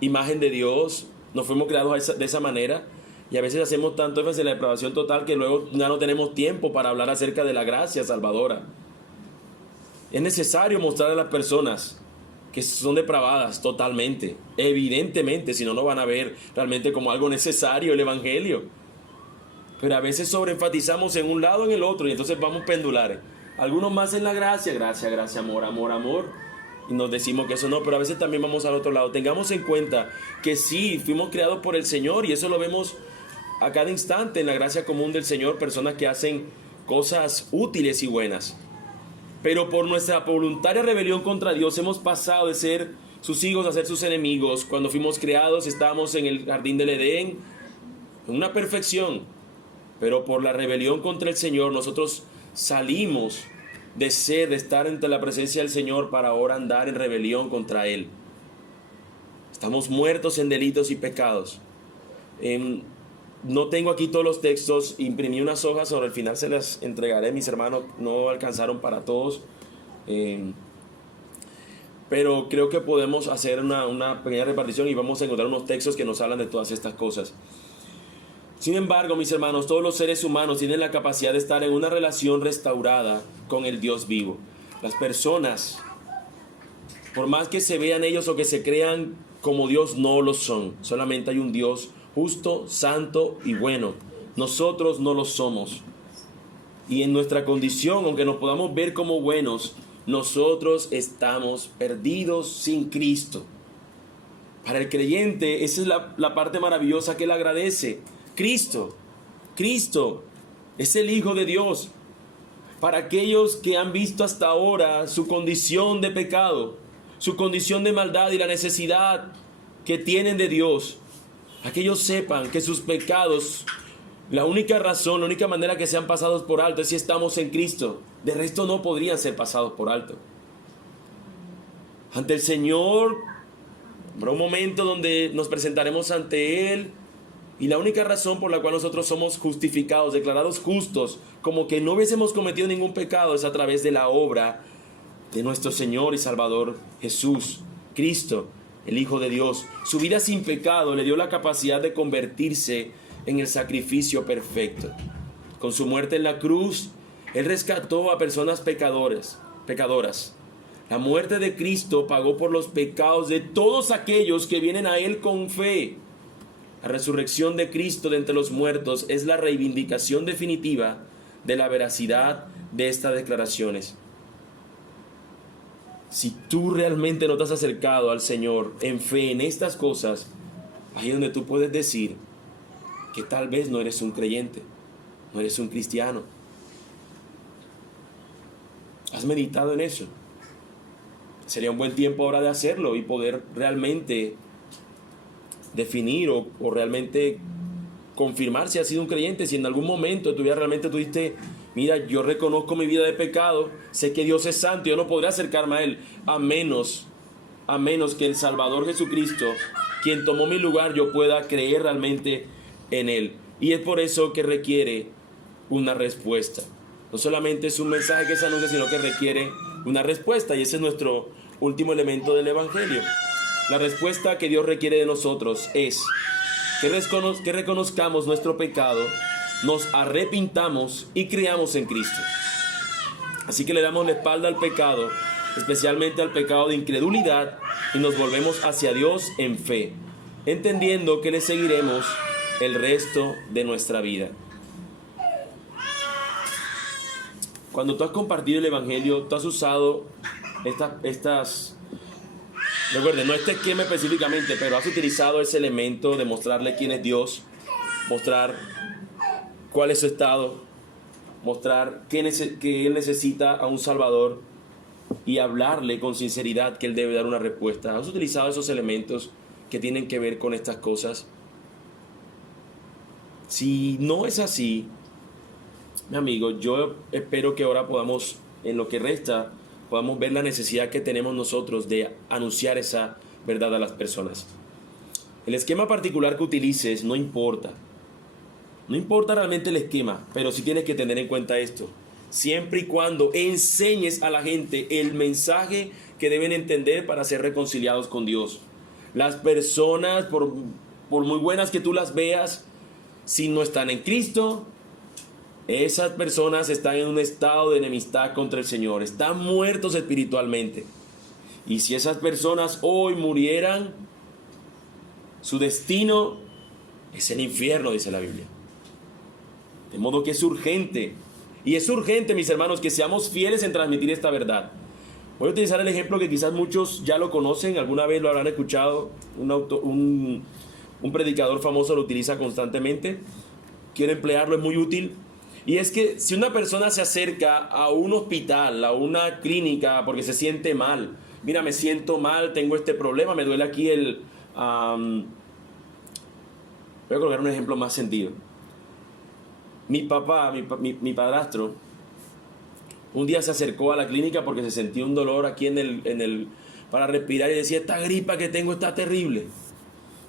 imagen de Dios, nos fuimos creados de esa manera. Y a veces hacemos tanto énfasis en la depravación total que luego ya no tenemos tiempo para hablar acerca de la gracia salvadora. Es necesario mostrar a las personas que son depravadas totalmente, evidentemente, si no, no van a ver realmente como algo necesario el Evangelio. Pero a veces sobreenfatizamos en un lado o en el otro y entonces vamos pendulares. Algunos más en la gracia, gracia, gracia, amor, amor, amor. Y nos decimos que eso no, pero a veces también vamos al otro lado. Tengamos en cuenta que sí, fuimos creados por el Señor y eso lo vemos a cada instante en la gracia común del Señor, personas que hacen cosas útiles y buenas. Pero por nuestra voluntaria rebelión contra Dios hemos pasado de ser sus hijos a ser sus enemigos. Cuando fuimos creados estábamos en el jardín del Edén, en una perfección. Pero por la rebelión contra el Señor nosotros salimos de estar ante la presencia del Señor para ahora andar en rebelión contra Él. Estamos muertos en delitos y pecados. No tengo aquí todos los textos, imprimí unas hojas, sobre el final se las entregaré, mis hermanos, no alcanzaron para todos. Pero creo que podemos hacer una pequeña repartición y vamos a encontrar unos textos que nos hablan de todas estas cosas. Sin embargo, mis hermanos, todos los seres humanos tienen la capacidad de estar en una relación restaurada con el Dios vivo. Las personas, por más que se vean ellos o que se crean como Dios, no lo son. Solamente hay un Dios justo, santo y bueno. Nosotros no lo somos. Y en nuestra condición, aunque nos podamos ver como buenos, nosotros estamos perdidos sin Cristo. Para el creyente, esa es la parte maravillosa que él agradece. Cristo es el Hijo de Dios. Para aquellos que han visto hasta ahora su condición de pecado, su condición de maldad y la necesidad que tienen de Dios, aquellos sepan que sus pecados, la única razón, la única manera que sean pasados por alto es si estamos en Cristo. De resto no podrían ser pasados por alto. Ante el Señor habrá un momento donde nos presentaremos ante Él, y la única razón por la cual nosotros somos justificados, declarados justos, como que no hubiésemos cometido ningún pecado, es a través de la obra de nuestro Señor y Salvador Jesús, Cristo, el Hijo de Dios. Su vida sin pecado le dio la capacidad de convertirse en el sacrificio perfecto. Con su muerte en la cruz, Él rescató a personas pecadoras. La muerte de Cristo pagó por los pecados de todos aquellos que vienen a Él con fe. La resurrección de Cristo de entre los muertos es la reivindicación definitiva de la veracidad de estas declaraciones. Si tú realmente no te has acercado al Señor en fe en estas cosas, ahí es donde tú puedes decir que tal vez no eres un creyente, no eres un cristiano. ¿Has meditado en eso? Sería un buen tiempo ahora de hacerlo y poder realmente definir o realmente confirmar si has sido un creyente. Si en algún momento de tu vida realmente tú dijiste, mira, yo reconozco mi vida de pecado, sé que Dios es santo, yo no podré acercarme a Él a menos que el Salvador Jesucristo, quien tomó mi lugar, yo pueda creer realmente en Él. Y es por eso que requiere una respuesta. No solamente es un mensaje que se anuncia, sino que requiere una respuesta, y ese es nuestro último elemento del Evangelio. La respuesta que Dios requiere de nosotros es que reconozcamos nuestro pecado, nos arrepintamos y creamos en Cristo. Así que le damos la espalda al pecado, especialmente al pecado de incredulidad, y nos volvemos hacia Dios en fe, entendiendo que le seguiremos el resto de nuestra vida. Cuando tú has compartido el Evangelio, tú has usado recuerden, no este esquema específicamente, pero has utilizado ese elemento de mostrarle quién es Dios, mostrar cuál es su estado, mostrar que Él necesita a un Salvador y hablarle con sinceridad que Él debe dar una respuesta. ¿Has utilizado esos elementos que tienen que ver con estas cosas? Si no es así, mi amigo, yo espero que ahora podamos, en lo que resta, podamos ver la necesidad que tenemos nosotros de anunciar esa verdad a las personas. El esquema particular que utilices no importa. No importa realmente el esquema, pero sí tienes que tener en cuenta esto. Siempre y cuando enseñes a la gente el mensaje que deben entender para ser reconciliados con Dios. Las personas, por muy buenas que tú las veas, si no están en Cristo, esas personas están en un estado de enemistad contra el Señor, están muertos espiritualmente. Y si esas personas hoy murieran, su destino es el infierno, dice la Biblia. De modo que es urgente, y es urgente, mis hermanos, que seamos fieles en transmitir esta verdad. Voy a utilizar el ejemplo que quizás muchos ya lo conocen, alguna vez lo habrán escuchado, un predicador famoso lo utiliza constantemente, quiero emplearlo, es muy útil. Y es que si una persona se acerca a un hospital, a una clínica, porque se siente mal, mira, me siento mal, tengo este problema, me duele aquí voy a colocar un ejemplo más sentido. Mi papá, mi padrastro, un día se acercó a la clínica porque se sentía un dolor aquí para respirar, y decía, esta gripa que tengo está terrible.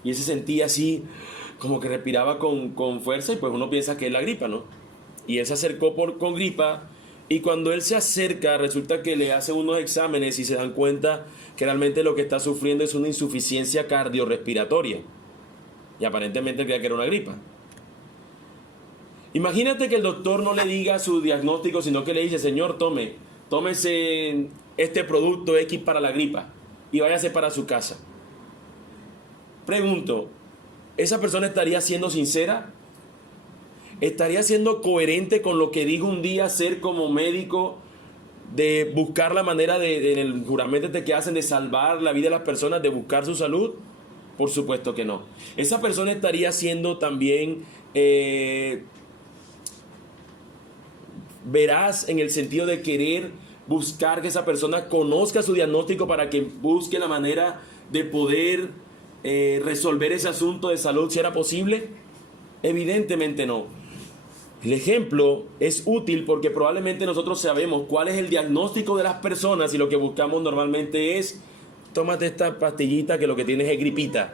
Y él se sentía así, como que respiraba con fuerza, y pues uno piensa que es la gripa, ¿no? Y él se acercó con gripa, y cuando él se acerca resulta que le hace unos exámenes y se dan cuenta que realmente lo que está sufriendo es una insuficiencia cardiorrespiratoria, y aparentemente creía que era una gripa. Imagínate que el doctor no le diga su diagnóstico, sino que le dice, señor, tome tómese este producto X para la gripa y váyase para su casa. Pregunto, ¿esa persona estaría siendo sincera? ¿Estaría siendo coherente con lo que dijo un día ser como médico, de buscar la manera en el juramento que hacen de salvar la vida de las personas, de buscar su salud? Por supuesto que no. Esa persona estaría siendo también veraz en el sentido de querer buscar que esa persona conozca su diagnóstico para que busque la manera de poder resolver ese asunto de salud si era posible. Evidentemente no. El ejemplo es útil porque probablemente nosotros sabemos cuál es el diagnóstico de las personas y lo que buscamos normalmente es: tómate esta pastillita que lo que tienes es gripita,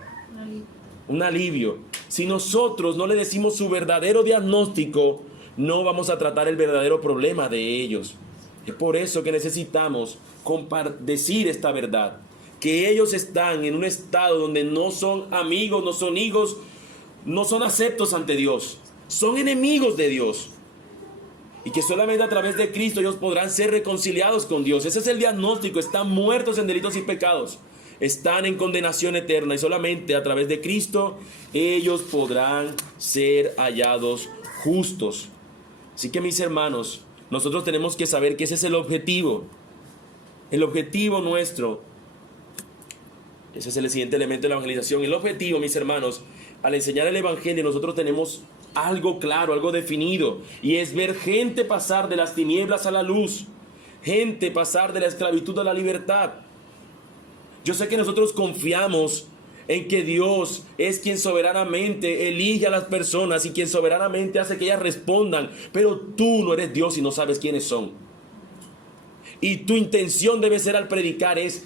un alivio. Si nosotros no le decimos su verdadero diagnóstico, no vamos a tratar el verdadero problema de ellos. Es por eso que necesitamos decir esta verdad, que ellos están en un estado donde no son amigos, no son hijos, no son aceptos ante Dios, son enemigos de Dios, y que solamente a través de Cristo ellos podrán ser reconciliados con Dios. Ese es el diagnóstico: están muertos en delitos y pecados, están en condenación eterna, y solamente a través de Cristo ellos podrán ser hallados justos. Así que, mis hermanos, nosotros tenemos que saber que ese es el objetivo nuestro. Ese es el siguiente elemento de la evangelización. El objetivo, mis hermanos, al enseñar el evangelio, nosotros tenemos algo claro, algo definido, y es ver gente pasar de las tinieblas a la luz, gente pasar de la esclavitud a la libertad. Yo sé que nosotros confiamos en que Dios es quien soberanamente elige a las personas y quien soberanamente hace que ellas respondan, pero tú no eres Dios y no sabes quiénes son. Y tu intención debe ser al predicar es: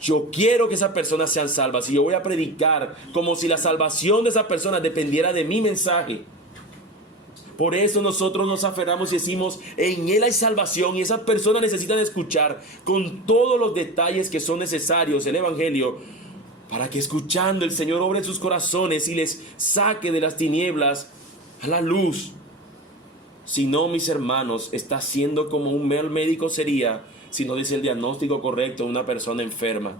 yo quiero que esas personas sean salvas, y yo voy a predicar como si la salvación de esas personas dependiera de mi mensaje. Por eso nosotros nos aferramos y decimos: en Él hay salvación, y esas personas necesitan escuchar con todos los detalles que son necesarios el evangelio, para que escuchando el Señor obre en sus corazones y les saque de las tinieblas a la luz. Si no, mis hermanos, está siendo como un mal médico sería si no dice el diagnóstico correcto de una persona enferma.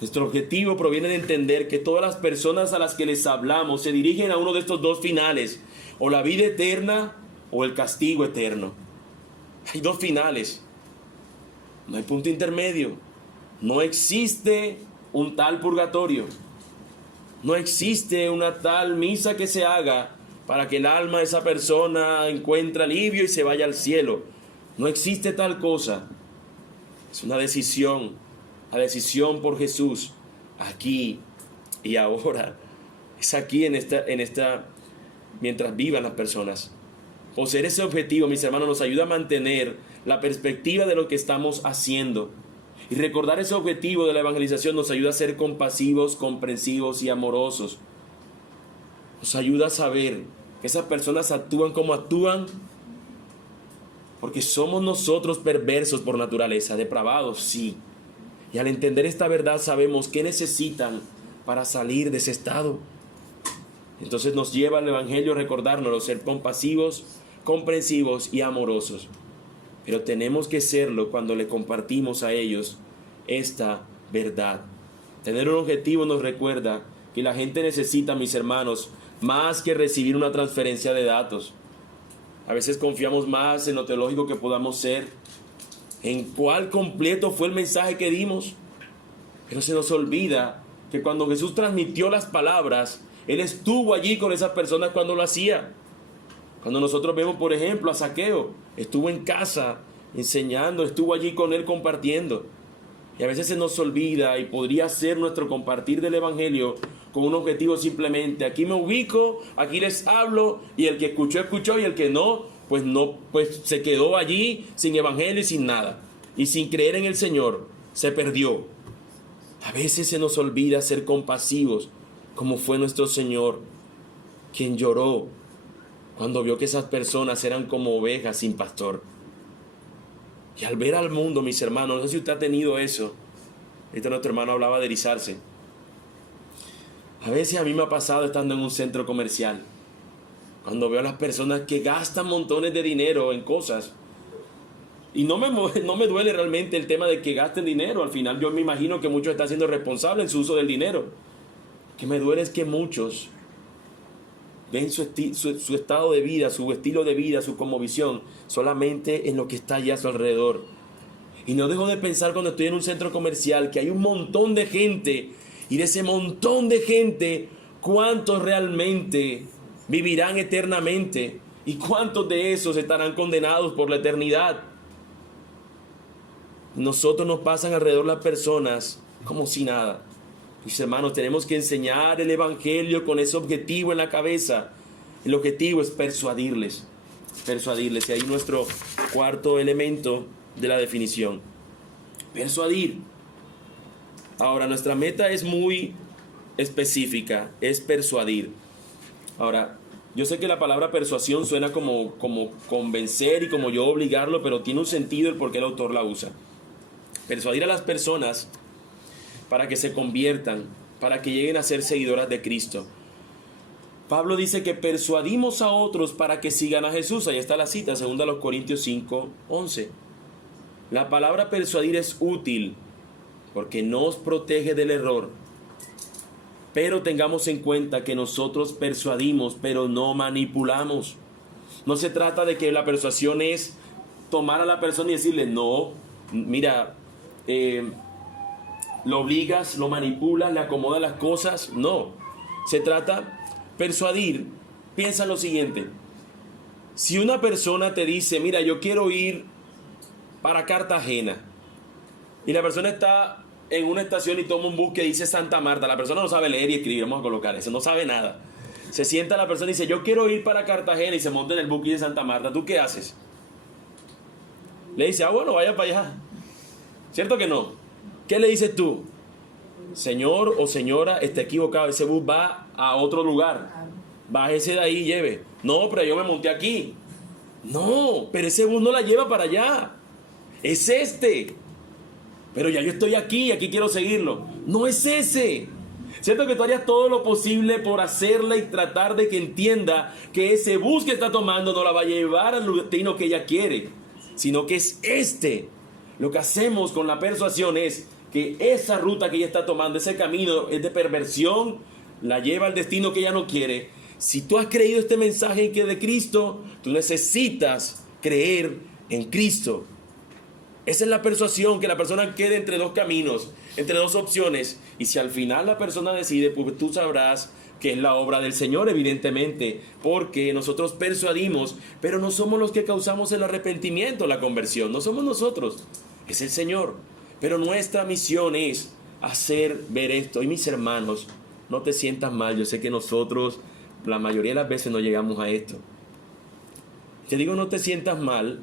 Nuestro objetivo proviene de entender que todas las personas a las que les hablamos se dirigen a uno de estos dos finales: o la vida eterna o el castigo eterno. Hay dos finales, no hay punto intermedio. No existe un tal purgatorio, no existe una tal misa que se haga para que el alma de esa persona encuentre alivio y se vaya al cielo. No existe tal cosa. Es una decisión, la decisión por Jesús, aquí y ahora. Es aquí en esta mientras vivan las personas. Poseer ese objetivo, mis hermanos, nos ayuda a mantener la perspectiva de lo que estamos haciendo. Y recordar ese objetivo de la evangelización nos ayuda a ser compasivos, comprensivos y amorosos. Nos ayuda a saber que esas personas actúan como actúan porque somos nosotros perversos por naturaleza, depravados, sí. Y al entender esta verdad sabemos qué necesitan para salir de ese estado. Entonces nos lleva el evangelio a recordárnoslo, ser compasivos, comprensivos y amorosos. Pero tenemos que serlo cuando le compartimos a ellos esta verdad. Tener un objetivo nos recuerda que la gente necesita, mis hermanos, más que recibir una transferencia de datos. A veces confiamos más en lo teológico que podamos ser, en cuál completo fue el mensaje que dimos. Pero se nos olvida que cuando Jesús transmitió las palabras, Él estuvo allí con esas personas cuando lo hacía. Cuando nosotros vemos, por ejemplo, a Zaqueo, estuvo en casa enseñando, estuvo allí con él compartiendo. Y a veces se nos olvida, y podría ser nuestro compartir del evangelio con un objetivo simplemente: aquí me ubico, aquí les hablo, y el que escuchó, escuchó, y el que no, pues se quedó allí sin evangelio y sin nada. Y sin creer en el Señor, se perdió. A veces se nos olvida ser compasivos, como fue nuestro Señor, quien lloró cuando vio que esas personas eran como ovejas sin pastor. Y al ver al mundo, mis hermanos, no sé si usted ha tenido eso. Ahorita nuestro hermano hablaba de erizarse. A veces a mí me ha pasado estando en un centro comercial, cuando veo a las personas que gastan montones de dinero en cosas, Y no me duele realmente el tema de que gasten dinero. Al final yo me imagino que muchos están siendo responsables en su uso del dinero. Lo que me duele es que muchos ven su estado de vida, su estilo de vida, su cosmovisión, solamente en lo que está allá a su alrededor. Y no dejo de pensar cuando estoy en un centro comercial que hay un montón de gente, y de ese montón de gente, ¿cuántos realmente vivirán eternamente? ¿Y cuántos de esos estarán condenados por la eternidad? Nosotros nos pasan alrededor las personas como si nada. Mis hermanos, tenemos que enseñar el evangelio con ese objetivo en la cabeza. El objetivo es persuadirles. Y ahí nuestro cuarto elemento de la definición. Persuadir. Ahora, nuestra meta es muy específica, es persuadir. Ahora, yo sé que la palabra persuasión suena como convencer y como yo obligarlo, pero tiene un sentido el por qué el autor la usa. Persuadir a las personas para que se conviertan, para que lleguen a ser seguidoras de Cristo. Pablo dice que persuadimos a otros para que sigan a Jesús. Ahí está la cita, 2 Corintios 5:11. La palabra persuadir es útil porque nos protege del error. Pero tengamos en cuenta que nosotros persuadimos, pero no manipulamos. No se trata de que la persuasión es tomar a la persona y decirle, no, mira, lo obligas, lo manipulas, le acomodas las cosas. No, se trata persuadir. Piensa en lo siguiente: si una persona te dice, mira, yo quiero ir para Cartagena, y la persona está en una estación y toma un bus que dice Santa Marta, la persona no sabe leer y escribir, vamos a colocar eso, no sabe nada, se sienta la persona y dice, yo quiero ir para Cartagena, y se monta en el bus que dice Santa Marta, ¿tú qué haces? Le dice, bueno, vaya para allá. ¿Cierto que no? ¿Qué le dices tú? Señor o señora, está equivocado, ese bus va a otro lugar. Bájese de ahí y lleve. No, pero yo me monté aquí. No, pero ese bus no la lleva para allá. Es este. Pero ya yo estoy aquí quiero seguirlo. No es ese. ¿Cierto que tú harías todo lo posible por hacerla y tratar de que entienda que ese bus que está tomando no la va a llevar al destino que ella quiere, sino que es este? Lo que hacemos con la persuasión es que esa ruta que ella está tomando, ese camino es de perversión, la lleva al destino que ella no quiere. Si tú has creído este mensaje que es de Cristo, tú necesitas creer en Cristo. Esa es la persuasión, que la persona quede entre dos caminos, entre dos opciones. Y si al final la persona decide, pues tú sabrás que es la obra del Señor, evidentemente, porque nosotros persuadimos, pero no somos los que causamos el arrepentimiento, la conversión, no somos nosotros, es el Señor. Pero nuestra misión es hacer ver esto. Y mis hermanos, no te sientas mal, yo sé que nosotros la mayoría de las veces no llegamos a esto. Te digo no te sientas mal,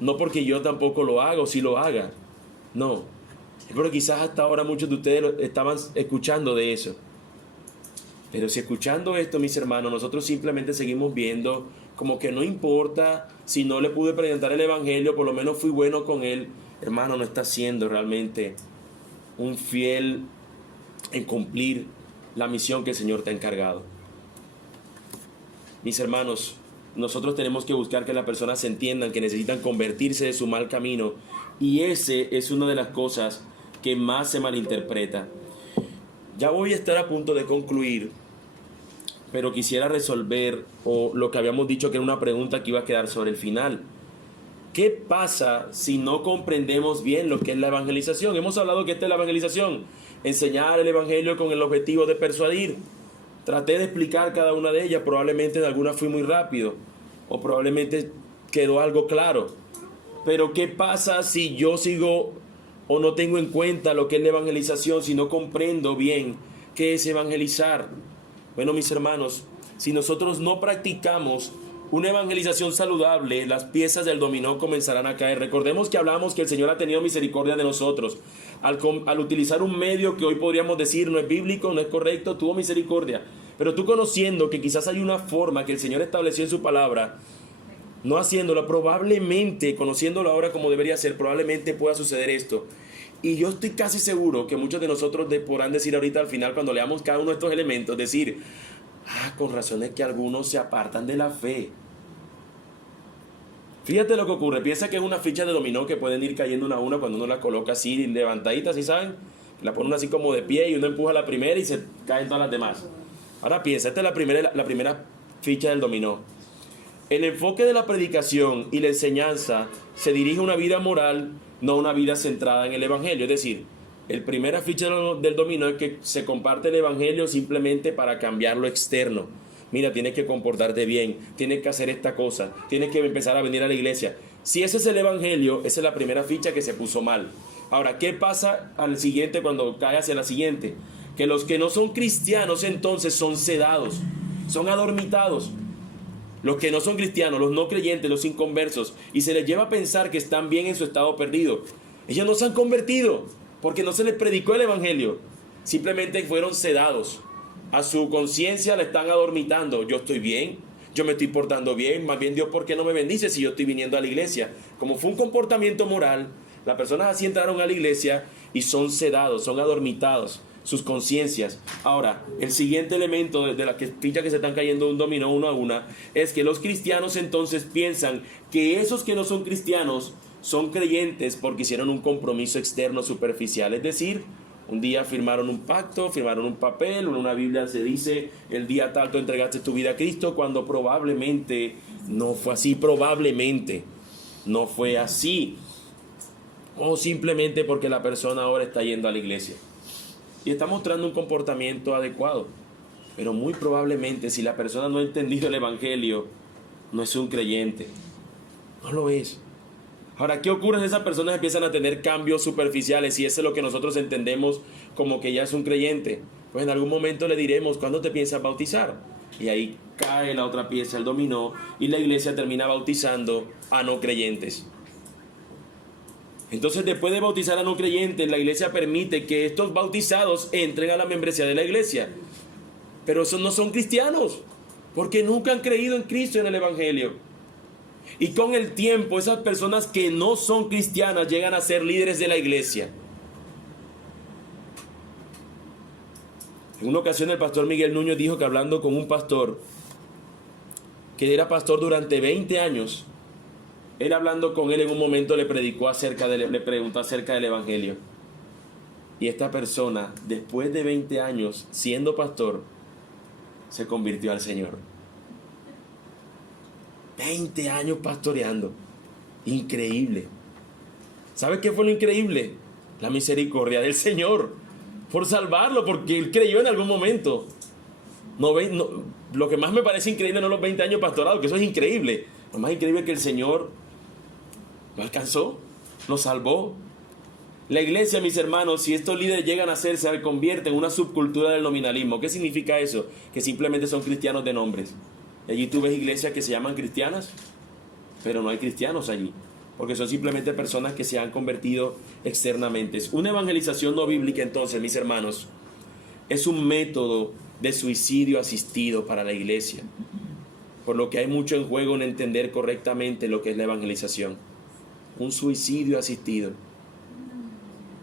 no porque yo tampoco lo haga o si lo haga, no. Pero quizás hasta ahora muchos de ustedes estaban escuchando de eso. Pero si escuchando esto, mis hermanos, nosotros simplemente seguimos viendo como que no importa si no le pude presentar el evangelio, por lo menos fui bueno con él. Hermano, no está siendo realmente un fiel en cumplir la misión que el Señor te ha encargado. Mis hermanos, nosotros tenemos que buscar que las personas entiendan que necesitan convertirse de su mal camino, y ese es una de las cosas que más se malinterpreta. Ya voy a estar a punto de concluir, pero quisiera resolver lo que habíamos dicho, que era una pregunta que iba a quedar sobre el final. ¿Qué pasa si no comprendemos bien lo que es la evangelización? Hemos hablado que esta es la evangelización, enseñar el evangelio con el objetivo de persuadir. Traté de explicar cada una de ellas, probablemente en algunas fui muy rápido, o probablemente quedó algo claro. Pero ¿qué pasa si yo sigo o no tengo en cuenta lo que es la evangelización, si no comprendo bien qué es evangelizar? Bueno, mis hermanos, si nosotros no practicamos una evangelización saludable, las piezas del dominó comenzarán a caer. Recordemos que hablamos que el Señor ha tenido misericordia de nosotros. Al utilizar un medio que hoy podríamos decir no es bíblico, no es correcto, tuvo misericordia. Pero tú, conociendo que quizás hay una forma que el Señor estableció en su palabra, no haciéndola, probablemente, conociéndolo ahora como debería ser, probablemente pueda suceder esto. Y yo estoy casi seguro que muchos de nosotros podrán decir ahorita al final, cuando leamos cada uno de estos elementos, decir, con razón es que algunos se apartan de la fe. Fíjate lo que ocurre. Piensa que es una ficha de dominó que pueden ir cayendo una a una cuando uno la coloca así levantadita, ¿sí saben? La pone uno así como de pie y uno empuja la primera y se caen todas las demás. Ahora piensa, esta es la primera ficha del dominó. El enfoque de la predicación y la enseñanza se dirige a una vida moral, no a una vida centrada en el evangelio. Es decir, el primera ficha del dominó es que se comparte el evangelio simplemente para cambiar lo externo. Mira, tienes que comportarte bien, tienes que hacer esta cosa, tienes que empezar a venir a la iglesia. Si ese es el evangelio, esa es la primera ficha que se puso mal. Ahora, ¿qué pasa al siguiente cuando cae hacia la siguiente? Que los que no son cristianos entonces son sedados, son adormitados. Los que no son cristianos, los no creyentes, los inconversos, y se les lleva a pensar que están bien en su estado perdido. Ellos no se han convertido porque no se les predicó el evangelio. Simplemente fueron sedados. A su conciencia la están adormitando. Yo estoy bien, yo me estoy portando bien. Más bien, Dios, ¿por qué no me bendice si yo estoy viniendo a la iglesia? Como fue un comportamiento moral, las personas así entraron a la iglesia y son sedados, son adormitados sus conciencias. Ahora, el siguiente elemento de la ficha que se están cayendo de un dominó uno a una es que los cristianos entonces piensan que esos que no son cristianos son creyentes porque hicieron un compromiso externo superficial. Es decir, un día firmaron un pacto, firmaron un papel, en una Biblia se dice el día tal tú entregaste tu vida a Cristo, cuando probablemente no fue así, probablemente no fue así. O simplemente porque la persona ahora está yendo a la iglesia y está mostrando un comportamiento adecuado. Pero muy probablemente si la persona no ha entendido el evangelio, no es un creyente. No lo es. Ahora, ¿qué ocurre si esas personas empiezan a tener cambios superficiales y eso es lo que nosotros entendemos como que ya es un creyente? Pues en algún momento le diremos, ¿cuándo te piensas bautizar? Y ahí cae la otra pieza, el dominó, y la iglesia termina bautizando a no creyentes. Entonces, después de bautizar a no creyentes, la iglesia permite que estos bautizados entren a la membresía de la iglesia. Pero esos no son cristianos, porque nunca han creído en Cristo y en el evangelio. Y con el tiempo, esas personas que no son cristianas llegan a ser líderes de la iglesia. En una ocasión el pastor Miguel Núñez dijo que hablando con un pastor que era pastor durante 20 años, él hablando con él en un momento le preguntó acerca del evangelio. Y esta persona, después de 20 años siendo pastor, se convirtió al Señor. 20 años pastoreando. Increíble. ¿Sabes qué fue lo increíble? La misericordia del Señor por salvarlo, porque él creyó en algún momento. Lo que más me parece increíble no los 20 años pastorado, que eso es increíble. Lo más increíble es que el Señor lo alcanzó, lo salvó. La iglesia, mis hermanos, si estos líderes llegan a ser, se convierte en una subcultura del nominalismo. ¿Qué significa eso? Que simplemente son cristianos de nombres. Allí tú ves iglesias que se llaman cristianas, pero no hay cristianos allí, porque son simplemente personas que se han convertido externamente. Una evangelización no bíblica, entonces, mis hermanos, es un método de suicidio asistido para la iglesia, por lo que hay mucho en juego en entender correctamente lo que es la evangelización. Un suicidio asistido,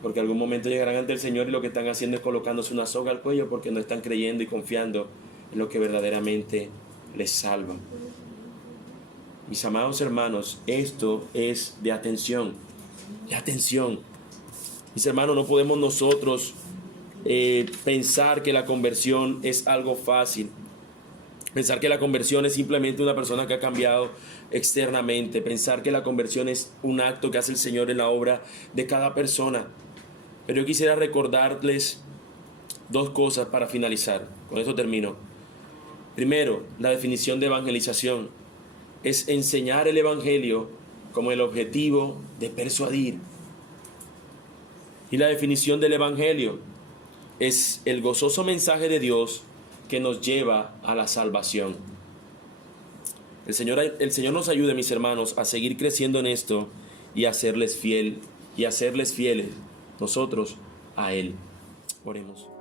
porque algún momento llegarán ante el Señor y lo que están haciendo es colocándose una soga al cuello porque no están creyendo y confiando en lo que verdaderamente les salva. Mis amados hermanos, esto es de atención, de atención. Mis hermanos, no podemos nosotros pensar que la conversión es algo fácil. Pensar que la conversión es simplemente una persona que ha cambiado externamente. Pensar que la conversión es un acto que hace el Señor en la obra de cada persona. Pero yo quisiera recordarles dos cosas para finalizar. Con esto termino. Primero, la definición de evangelización es enseñar el evangelio como el objetivo de persuadir. Y la definición del evangelio es el gozoso mensaje de Dios que nos lleva a la salvación. El Señor nos ayude, mis hermanos, a seguir creciendo en esto y a hacerles fieles nosotros a Él. Oremos.